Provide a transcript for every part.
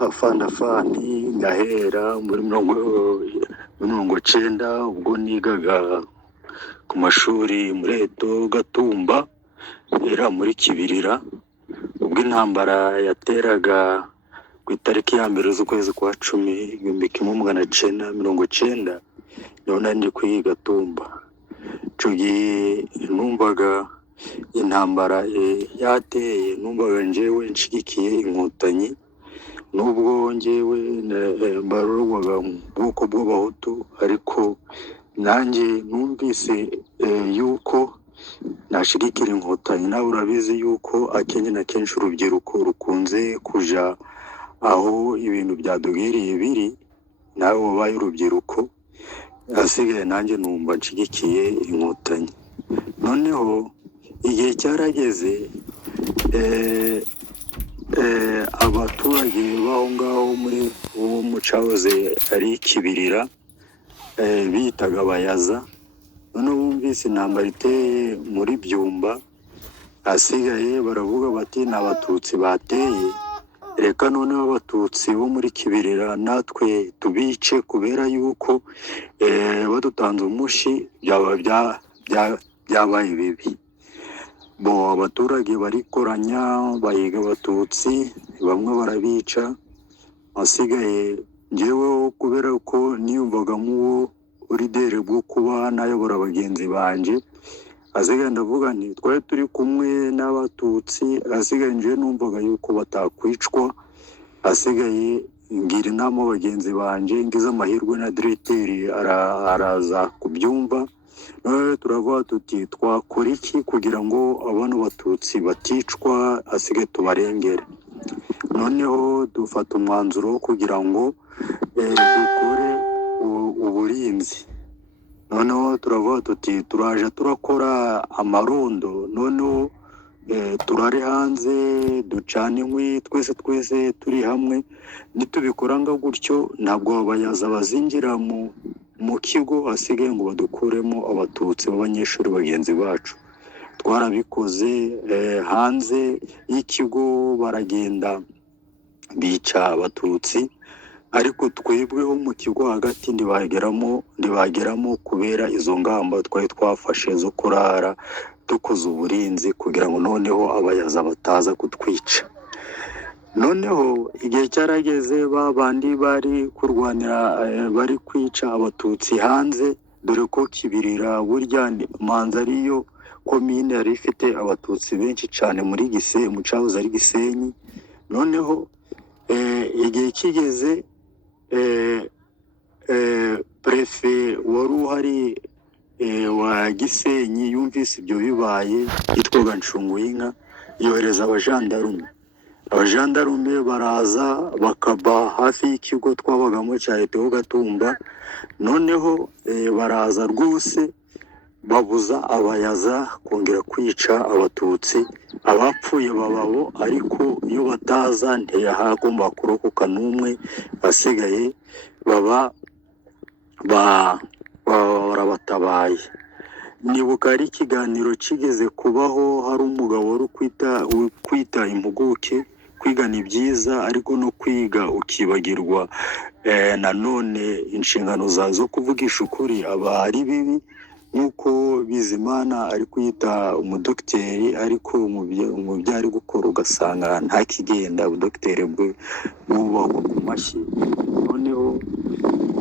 afandafani ndahera muri mirongo cyenda ubwo nigaga ku mashuri muri Eto Gatumba era muri Kibirira ubwo intambara yateraga ku itariki ya mbere z'ukwezi kwa 10 1990 none ndi kwiga Gatumba ico gihe numvaga intambara yateye numvaga njewe nshigikiye inkotanyi nubwo njewe mbarurwaga mu bwoko bw'abahutu ariko nanjye numvise yuko nashigikira inkotanyi nawe urabizi yuko akenye na kenshi urubyiruko rukunze kuja aho ibintu byadogereye biri nawe wabaye urubyiruko asigaye nanjye numva nshigikiye inkotanyi noneho igihe cyarageze abaturage baho ngaho muri uwo mucahoze ari Kibirira bitaga Bayaza none bumvise intambara iteye muri Byumba asigaye baravuga bati n'abatutsi bateye reka noneho abatutsi bo muri Kibirira natwe tubice kubera yuko badutanze umushi byabaye bibi bo abaturage barikoranya bahiga abatutsi bamwe barabica asigaye njyewe kubera ko niyumvaga mu uridere bwo kuba nayobora abagenzi banje asigaye ndavuga nti twari turi kumwe n'abatutsi asigaye nje numvaga yuko batakwicwa asigaye ngira inama abagenzi banje ngize amahirwe na diregiteri araza kubyumva turavuga tuti twakora iki kugira ngo abantu batutsi baticwa asigaye tubarengere noneho dufata umwanzuro kugira ngo dukore uburinzi noneho turavuga tuti turaje turakora amarondo noneho turare hanze ducana inkwi twese turi hamwe nitubikora ngo gutyo ntabwo Bayaza bazinjira mu kigo hasigaye ngo badukuremo abatutsi b'abanyeshuri bagenzi bacu twarabikoze hanze y'ikigo baragenda bica abatutsi ariko twebweho mu kigo hagati ndibageramo kubera izo ngamba twari twafashe zo kurara dukoze uburinzi kugira ngo noneho Abayaza bataza kutwica noneho igihe cyarageze babandi bari kurwanira bari kwica abatutsi hanze dore ko Kibirira burya manza ariyo komine yari ifite abatutsi benshi cyane muri Gisenyi mu cahoze ari Gisenyi noneho igihe kigeze prefe wari uhari wa Gisenyi yumvise ibyo bibaye yitwaga Ncunguyinka yohereza abajandarume baraza bakaba hafi y'ikigo twabagamo cya Eto Gatumba noneho baraza rwose babuza Abayaza kongera kwica abatutsi abapfuye bababo ariko iyo bataza ntiyahagomba kurokoka n'umwe basigaye barabatabaye nibuka ari ikiganiro kigeze kubaho hari umugabo wari kwita impuguke kwiga ni byiza ariko no kwiga ukibagirwa nanone inshingano zo kuvugisha ukuri aba ari bibi nk'uko Bizimana ari kwita umudokiteri ariko mu byo ari gukora ugasanga nta kigenda ubudokiteri bwe bubahwa ku mashyi noneho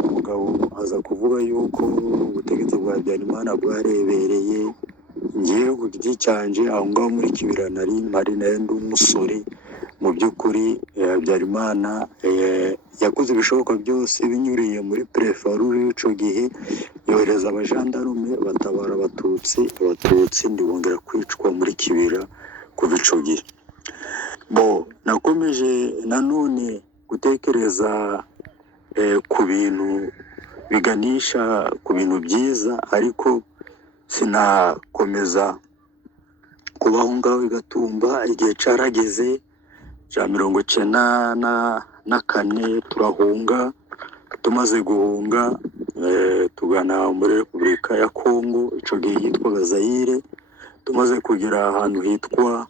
umugabo aza kuvuga yuko ubutegetsi bwa Habyarimana bwarebereye ngewe ku giti cyanje aho ngaho muri Kibirira nari mpari ndi umusore mu by'ukuri Habyarimana yakoze ibishoboka byose binyuriye muri prefe wari ico gihe yohereza abajandarume batabara abatutsi ndibongera kwicwa muri Kibirira kuva ico gihe nakomeje nanone gutekereza ku bintu biganisha ku bintu byiza ariko sinakomeza kubaho ngaho Gatumba igihe carageze cya 1994 turahunga tumaze guhunga tugana muri Repubulika ya Kongo ico gihe yitwaga Zaire tumaze kugera ahantu hitwa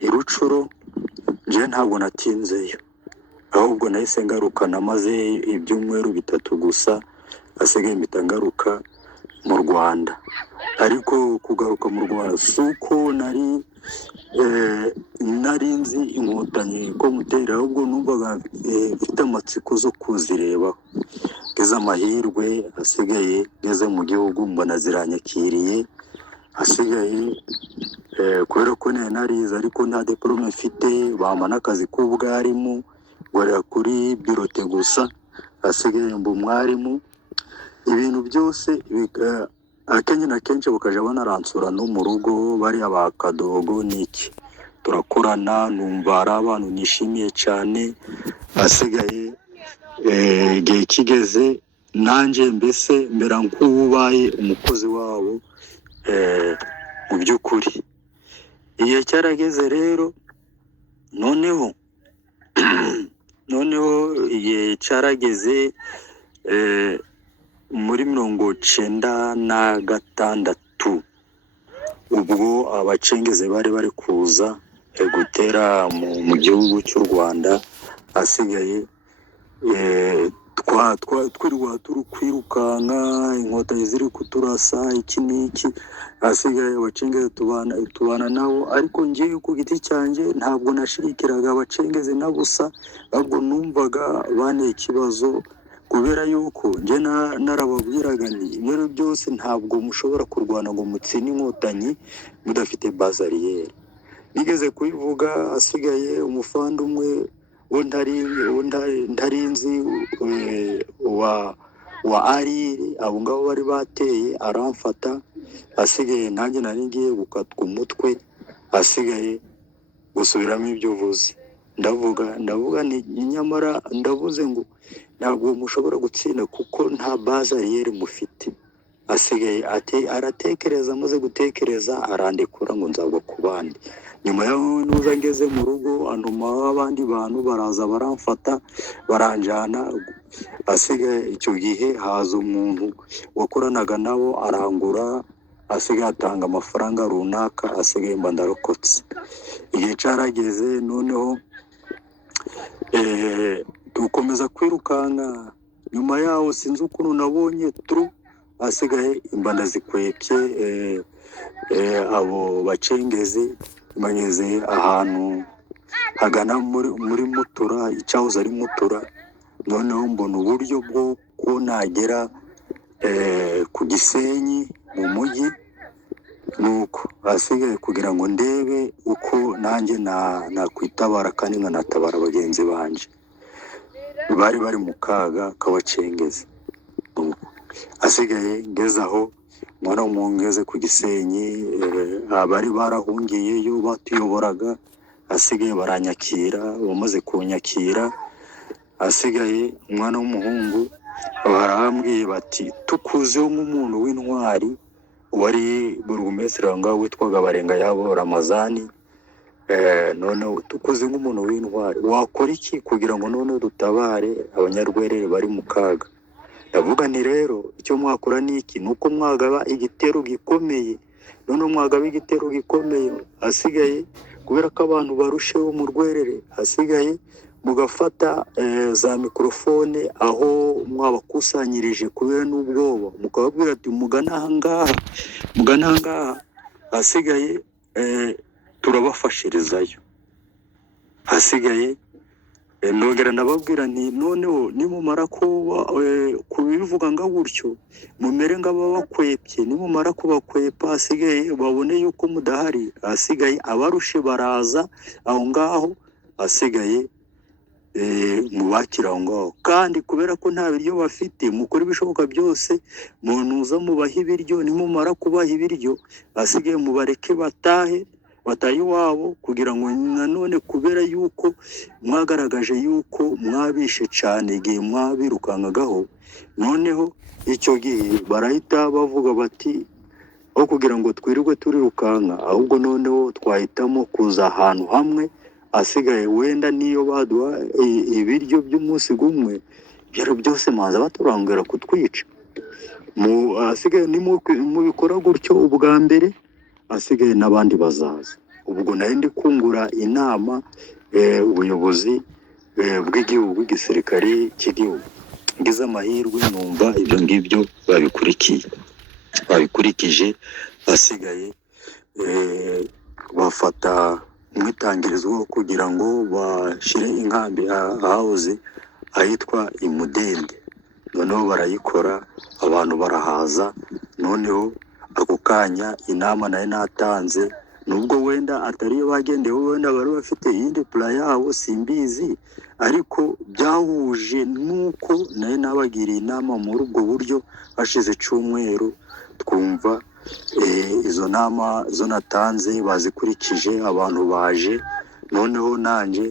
Irucuro nje ntabwo natinzeyo ahubwo nahise ngarukana maze ibyumweru bitatu gusa asigaye mpita ngaruka mu Rwanda. Ariko kugaruka mu Rwanda si uko nari nzi inkotanyi ko mutera, ahubwo numvaga mfite amatsiko zo kuzireba. Ngeze amahirwe asigaye ngeze mu gihugu mbona ziranyakiriye, asigaye kubera ko narize ariko nta diplome mfite, bampa n'akazi k'ubwarimu ngorera kuri birote gusa, asigaye mba umwarimu. Ibintu byose akenshi na kenshi bakajya banaransura no mu rugo, bariya ba Kadogo n'iki turakorana, numva ari abantu nishimiye cyane. Asigaye igihe kigeze nanjye mbese mbera nk'ubaye umukozi wabo mu by'ukuri. Igihe cyarageze rero, noneho igihe cyarageze muri 1996 ubwo abacengezi bari kuza gutera mu gihugu cy'u Rwanda. Asigaye twirwa turi kwirukanka, inkotanyi ziri kuturasa iki n'iki, asigaye abacengezi tubana nabo. Ariko ngewe ku giti cyanjye ntabwo nashirikiraga abacengezi na busa, ahubwo numvaga banteye ikibazo, kubera yuko njye narababwiraga nti ibintu byose ntabwo mushobora kurwana ngo mutsine inkotanyi mudafite bazariyeri. Nigeze kubivuga, asigaye umufandi umwe ntari nzi wa Ariri, abo ngabo bari bateye aramfata, asigaye nanjye nari ngiye gukatwa umutwe. Asigaye gusubiramo ibyo uvuze, ndavuga ni nyamara ndavuze ngo ntabwo mushobora gutsinda kuko nta bazariyeri mufite. Asigaye aratekereza, amaze gutekereza arandekura ngo nzagwa ku bandi. Nyuma yaho nuza ngeze mu rugo, antuma abandi bantu baraza baramfata baranjyana. Asigaye icyo gihe haza umuntu wakoranaga nabo arangura, asigaye atanga amafaranga runaka, asigaye mba ndarokotse. Igihe cyarageze noneho dukomeza kwirukanka. Nyuma yaho sinzi ukuntu nabonye asigaye imba ndazikwepye abo bacengezi, bageze ahantu hagana muri Mutura, icyahoze ari Mutura. Noneho mbona uburyo bwo ko nagera ku Gisenyi mu mujyi, nuko asigaye kugira ngo ndebe uko nanjye nakwitabara kandi nkanatabara bagenzi banje bari mu kaga k'abacengezi. Asigaye ngeze aho mwana w'umwongeze ku Gisenyi, abari barahungiyeyo batuyoboraga, asigaye baranyakira. Bamaze kunyakira, asigaye umwana w'umuhungu barambwiye bati tukuzeho nk'umuntu w'intwari, wari burugumesitiri aho ngaho witwaga Barenga yabo Ramazani. Noneho tukuze nk'umuntu w'intwari, wakora iki kugira ngo noneho dutabare abanyarwerere bari mu kaga? Ndavuga nti rero icyo mwakora ni iki, nuko mwagaba igitero gikomeye. Noneho mwagaba igitero gikomeye, asigaye kubera ko abantu barusheho mu rwerere, asigaye mugafata za mikorofone aho mwabakusanyirije kubera n'ubwoba, mukababwira ati mugana ahangaha, asigaye turabafashirizayo. Asigaye nongera nababwira nti noneho nimumara kubivuga nga gutyo mumere nk'ababakwepye. Nimumara kubakwepa, asigaye babone yuko mudahari, asigaye abarushe baraza aho ngaho, asigaye mubakira aho ngaho. Kandi kubera ko nta biryo bafite, mukora ibishoboka byose munuza mubaha ibiryo. Nimumara kubaha ibiryo, asigaye mubareke batahe iwabo, kugira ngo nanone kubera yuko mwagaragaje yuko mwabishe cyane igihe mwabirukankagaho. Noneho icyo gihe barahita bavuga bati aho kugira ngo twirirwe turirukanka, ahubwo noneho twahitamo kuza ahantu hamwe, asigaye wenda niyo baduha ibiryo by'umunsi gumwe, byaro byose maza baturangura kutwica. Asigaye mubikora gutyo ubwa mbere, asigaye n'abandi bazaza. Ubwo nari ndi kungura inama ubuyobozi bw'igihugu igisirikare cy'igihugu. Ngize amahirwe numva ibyo ngibyo babikurikije, asigaye bafata umwitangirizo kugira ngo bashyire inkambi ahahoze ahitwa Imudende, noneho barayikora, abantu barahaza. Noneho ako kanya inama nayo natanze, nubwo wenda atari yo bagendewe, wenda bari bafite iyindi pula yabo simbizi, ariko byahuje nuko nayo nabagiriye inama muri ubwo buryo. Hashize icyumweru twumva izo nama zo natanze bazikurikije, abantu baje. Noneho nanjye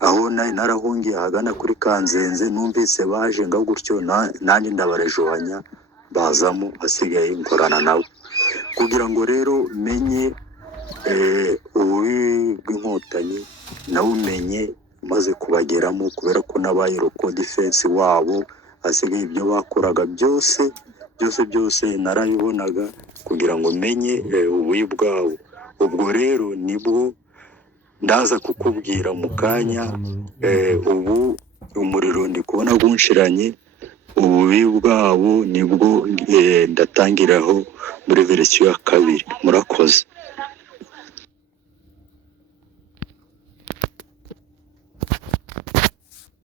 aho narahungiye ahagana kuri Kanzenze, numvise baje nga gutyo, nanjye ndabarejobanya bazamo, hasigaye nkorana nabo kugira ngo rero menye ububi bw'inkotanyi, nawe umenye maze kubageramo, kubera ko nabaye roko defense wabo. Hasigaye ibyo bakoraga byose narabibonaga, kugira ngo menye ububi bwabo. Ubwo rero nibwo ndaza kukubwira mu kanya. Ubu umuriro ndi kubona gunshiranye, ububi bwabo nibwo ndatangiraho muri verisiyo ya 2. Murakoze.